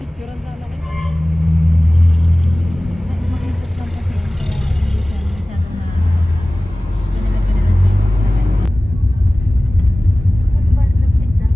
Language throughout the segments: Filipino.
Picturean sana kita. Makikot lang kasi yan, kaya hindi siya masyadong na pinagagalan sa ibang talaga. Ano ba nag-check na?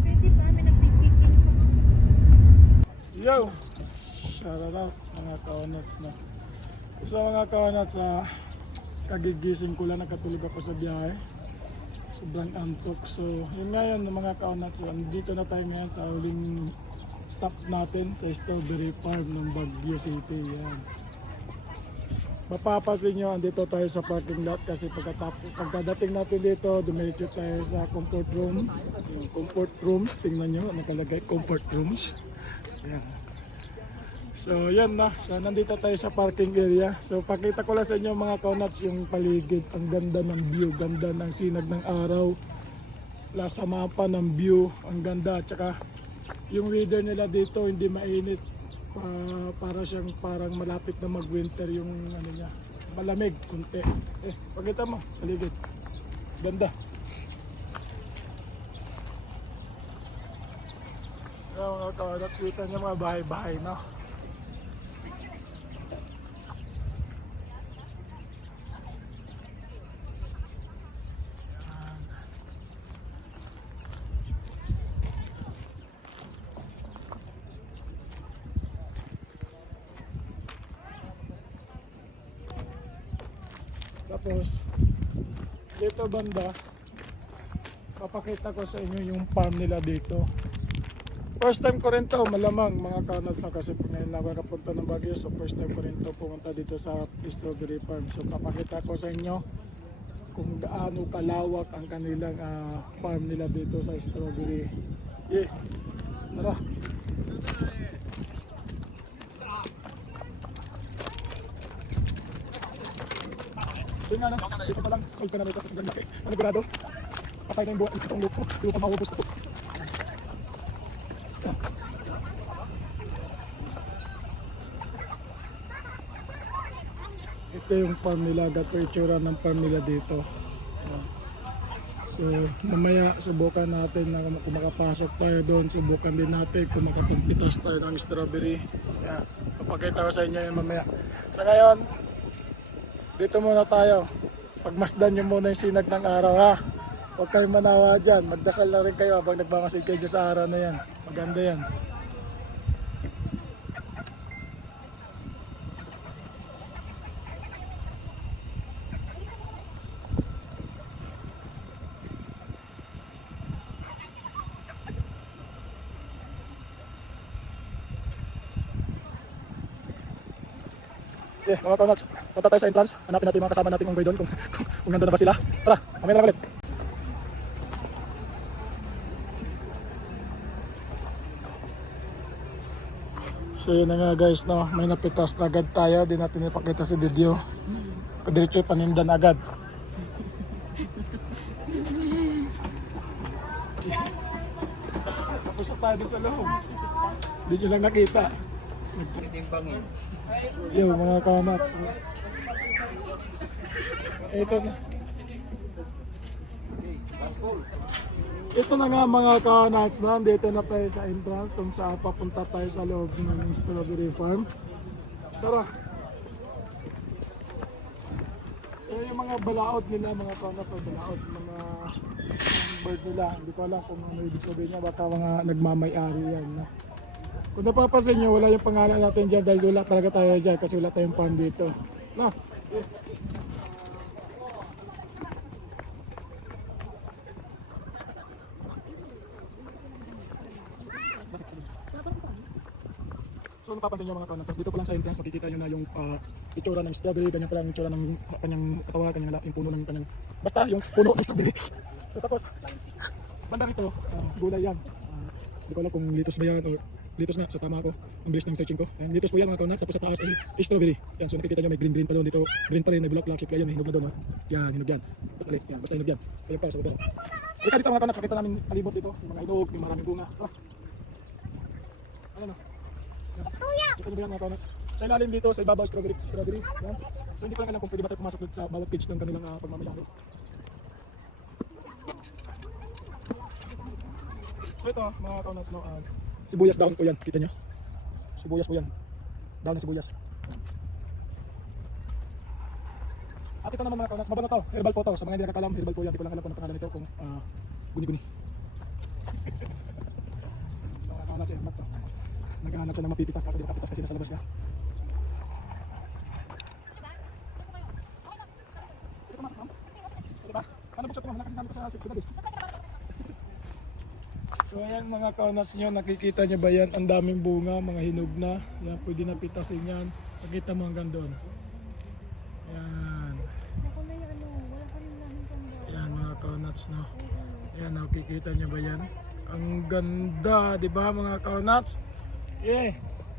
Pwede ba? May nag-picking pa ba? Yo! Shout out mga kawanats na. So mga kawanats, kagigising ko lang, nakatulog ako sa biyahe. Sobrang antok. So yun ngayon mga kawanats, dito na tayo ngayon sa huling stop natin sa strawberry farm ng Baguio City. Yan. Mapapasin nyo, andito tayo sa parking lot kasi pagkadating natin dito, dumiretso tayo sa comfort room. Yung comfort rooms, tingnan nyo, nakalagay comfort rooms. Yan. So yan na, so nandito tayo sa parking area. So pakita ko lang sa inyo mga kawanats yung paligid. Ang ganda ng view, ganda ng sinag ng araw. Plus sa mapa ng view, ang ganda. Tsaka yung weather nila dito hindi mainit. Para siyang parang malapit na mag-winter yung ano niya. Malamig, kunti. Pakita mo, paligid. Ganda. Yan mga kawanats, kita niyo mga bahay-bahay na. Tapos dito banda, papakita ko sa inyo yung farm nila dito. First time ko rin to, malamang mga kawanats na, kasi ngayon lang ako nakapunta ng Baguio. So first time ko rin to pumunta dito sa strawberry farm. So papakita ko sa inyo kung gaano kalawak ang kanilang farm nila dito sa strawberry. Tara. Yun nga na, dito pa lang, save ka na dito sa sobrang laki. Manigurado, patay na yung buwan itong lupo, hindi pa maubos ito. Ito yung farm nila, gato itsura ng farm nila dito. So mamaya subukan natin na kung makapasok tayo doon, subukan din natin kung makapagpitas tayo ng strawberry. Yan, papakita ko sa inyo yun mamaya. Sa ngayon, dito muna tayo. Pagmasdan nyo muna yung sinag ng araw ha. Huwag kayong manawa dyan. Magdasal na rin kayo habang nagmamasid kayo dyan sa araw na yan. Maganda yan. Mga kawanats, punta tayo sa entrance. Hanapin natin mga kasama nating unggoy doon kung nandun na ba sila. Tara, kami na ulit. So yun na nga guys, no? May napitas na agad tayo. Di natin ipakita sa video. Kadiretso panindan agad. Tapos na tayo sa loob. Di nyo lang nakita. Timbangin. Yo mga kawanats. Ito na. Ito na nga mga kawanats, na dito na tayo sa entrance kung saan papunta tayo sa loob ng strawberry farm. Tara. Yung mga balaod nila mga kawanats, balaod, mga bird nila. Hindi ko alam kung ano ibig sabihin niya, baka mga nagmamay-ari yan. No? Kung napapasin nyo, wala yung pangalan natin dyan dahil wala talaga tayo dyan kasi wala tayong farm dito. No? So napapansin nyo mga kawanats, dito pa lang sa entrance makikita nyo na yung itsura ng strawberry, ganyan pa lang yung itsura ng kanyang katawan, kanyang yung puno ng kanyang, basta yung puno ng strawberry. So tapos, banda rito, gulay yan. Hindi ko alam kung litos ba yan o litos na, so tama ako ang bilis ng searching ko. And litos po yan mga kawanats, tapos sa taas ay strawberry. Yan, so nakikita nyo may green pa doon dito, green pa rin, may bulaklak, kaya yan, hinog na doon. Oh. Yan, hinog yan. Ulit, yan, basta hinog yan. Ayan pa, sa baba. Halika dito mga kawanats, makita namin palibot dito, yung mga hinog, yung maraming bunga. Ayan o. Ito nyo ba yan mga kawanats? Sa ilalim dito, sa ibabaw, strawberry. Yan. So hindi ko lang alam kung pwede ba tayo pumasok sa bawat page ng kanilang pagmamayari. So ito mga kawanats, no, Sibuyas down po yan, kita nyo? Sibuyas po yan. Down ng sibuyas. At ito naman mga kaunas, mabango to, herbal po to. Sa mga hindi nakakalam, herbal po yan. Hindi ko lang alam kung ang pangalan nito kung guni-guni. So mga kaunas, herbal to. Naghahanap siya ng mapipitas kasi di makapitas kasi nasa labas niya. Diba? Paano po siya pumahalakad sa siyudad eh? So ayan mga kaunas nyo, nakikita nyo ba yan? Ang daming bunga, mga hinog na. Yan, pwede na pitasin yan. Nakita mo hanggang doon. Yan. Ako na yung ano, wala ka rin namin kanda. Yan mga kaunats no. Yan, nakikita nyo ba yan? Ang ganda, di ba mga kaunats?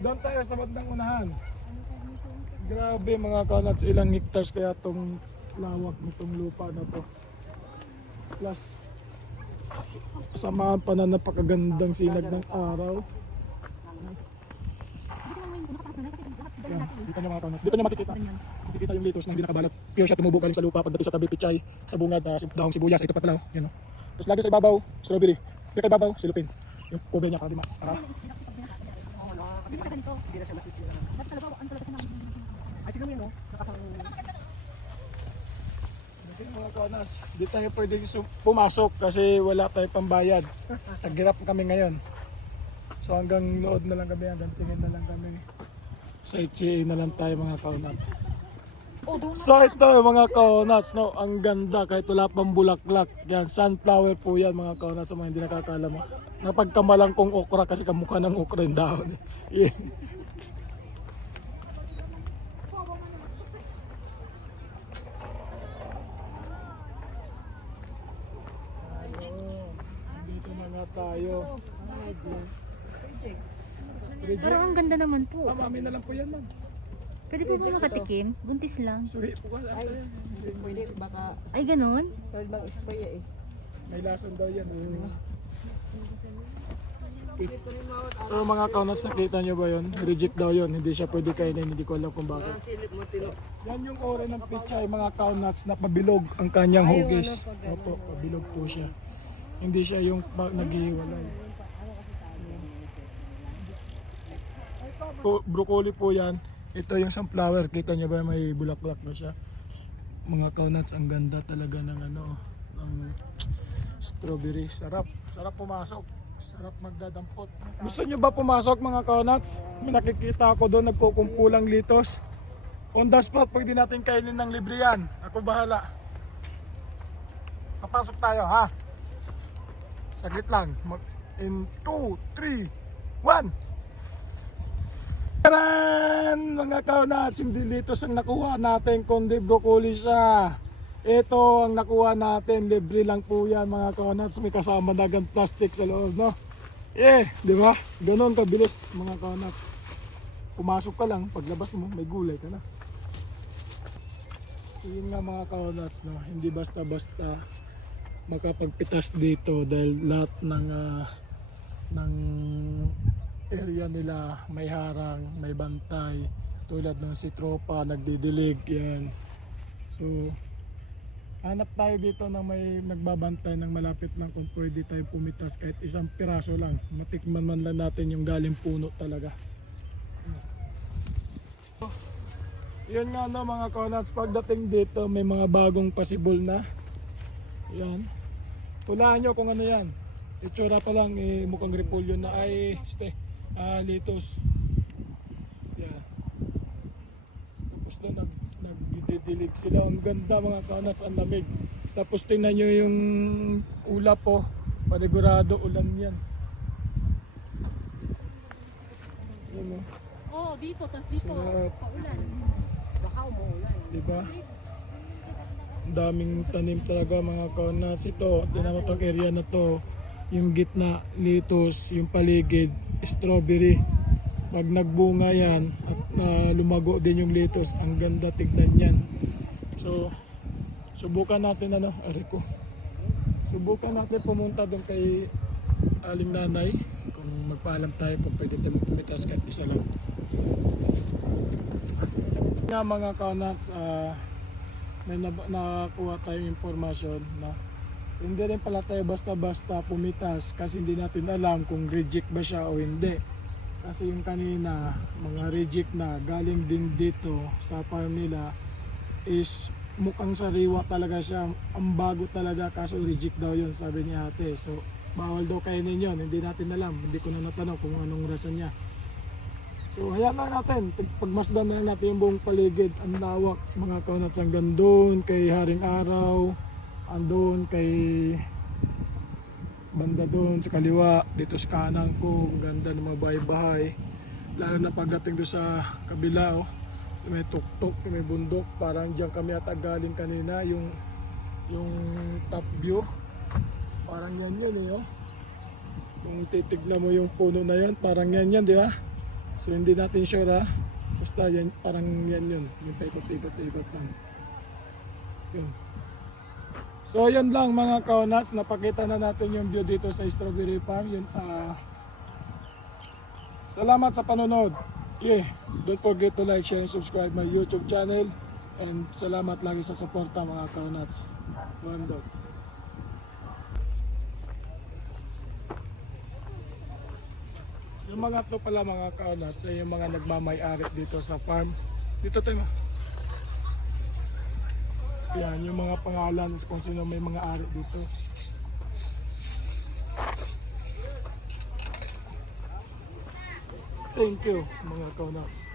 Doon tayo sa bandang unahan. Grabe mga kaunats, ilang hectares kaya tong lawak nitong lupa na to. Plus, samahan pa na napakagandang sinag ng araw. Yan, dito nyo mga kaunats. Dito nyo makikita. Makikita yung litos na hindi nakabalot. Pure siya tumubo galing sa lupa. Pagdating sa tabi, pichay, sa bungad, dahong sibuyas. Ito pa pala, yan o. Tapos lagi sa ibabaw, strawberry. Pero sa ibabaw, silupin. Yung cover niya, kalima. Hindi ka ganito. Hindi na siya masisira. Dapat talaga, ang talaga ka namin. Ay, tignan mo yun, no? Mga kaunas, di tayo pwede pumasok kasi wala tayo pambayad. Naghirap kami ngayon. So hanggang load na lang kami, hanggang tingin na lang kami. Sightseeing na lang tayo mga kaunas. So ito mga kaunas, no, ang ganda kahit wala pang bulaklak. Yan, sunflower po yan mga kaunas sa mga hindi nakakaalam. Napagkamalang kong okra kasi kamukha ng okra yung dahon. Yeah. Dito na nga tayo. Pero ang ganda naman po. Mami na lang po yan, ma'am. Pwede po ba makatikim? Buntis lang. Suhi po ka. Pwede, baka Ay, ganun? third bang spray eh. May lason daw yan. So mga kaunats, nakita nyo ba yun? Reject daw yun. Hindi siya pwede kainin. Hindi ko alam kung bakit. Silip mo, tilo. Yan yung ore ng pichay mga kaunats na pabilog ang kanyang hugis. Opo, pabilog po siya. Hindi siya yung naghihiwalay. Broccoli po yan. Ito yung sunflower. Kita nyo ba may bulaklak na siya? Mga kaunats, ang ganda talaga ng ano, ng strawberry. Sarap. Sarap pumasok. Sarap magdadampot. Gusto nyo ba pumasok mga kaunats? May nakikita ako doon nagkukumpulang litos. On the spot, pwede natin kainin ng libre yan. Ako bahala. Papasok tayo ha. Saglit lang. In 2, 3, 1. Taran! Mga kaunats, hindi litos ang nakuha natin kundi broccoli siya. Ito ang nakuha natin, libre lang po yan mga kaunats. May kasama na gan plastic sa loob, no? Di ba? Ganon kabilis mga kaunats. Pumasok ka lang, paglabas mo, may gulay ka na. So, yun nga mga kaunats, no? Hindi basta-basta makapagpitas dito dahil lahat ng area nila may harang, may bantay. Tulad ng si tropa, nagdidilig, yan. So, hanap tayo dito na may nagbabantay ng malapit lang kung pwede tayo pumitas kahit isang piraso lang. Matikman man lang natin yung galing puno talaga. Yun nga no mga kaunats, pagdating dito may mga bagong pasibol na. Yan. Hulaan nyo kung ano yan. Itsura pa lang mukhang repolyo na ay litos. Yan. Tapos na nagdidilig sila. Ang ganda mga kaunats, ang lamig. Tapos tingnan nyo yung ulap po. Panigurado ulan yan. Yan o. Oh, dito, tas dito. Sarap. Paulan. Baka umuulan. Diba? Ang daming tanim talaga mga kaunats. Ito, tinan mo tong area na to. Yung gitna, litos, yung paligid, strawberry. Pag nagbunga yan at lumago din yung litos, ang ganda tignan yan. So, subukan natin subukan natin pumunta doon kay Aling Nanay kung magpaalam tayo kung pwede tayo pumitas kahit isa lang. Nga mga kaunats, may nakakuha tayong impormasyon na Hindi rin pala tayo basta-basta pumitas kasi hindi natin alam kung reject ba siya o hindi. Kasi yung kanina, mga reject na galing din dito sa farm nila is mukhang sariwa talaga siya. Ang bago talaga kaso reject daw yun, sabi ni ate. So bawal daw kainin yun, hindi natin alam. Hindi ko na natanong kung anong rason niya. So hayaan lang natin, pagmasdan na natin yung buong paligid. Ang lawak mga kaunats hanggang doon kay Haring Araw, andun kay banda doon sa kaliwa, dito sa kanan ko, ang ganda ng mga bahay-bahay. Lalo na pagdating doon sa kabila, oh, may tuktok, may bundok, parang diyan kami ata galing kanina, yung top view. Parang yan yun eh, oh. Kung titignan mo yung puno na yan, parang yan yan, di ba? So hindi natin sure ha. Basta yan, parang yan yun. Yung paikot-ikot-ikot lang. Yun. So yun lang mga kaunats, napakita na natin yung view dito sa Strawberry Farm. Yun, salamat sa panonood. Yeah, don't forget to like, share, and subscribe my YouTube channel. And salamat lagi sa suporta mga kaunats. Wondog. Yung mga to pala mga kaunats ay yung mga nagmamay-ari dito sa farm. Dito tayo. Yan, yung mga pangalan kung sino may mga ari dito. Thank you mga kaunats.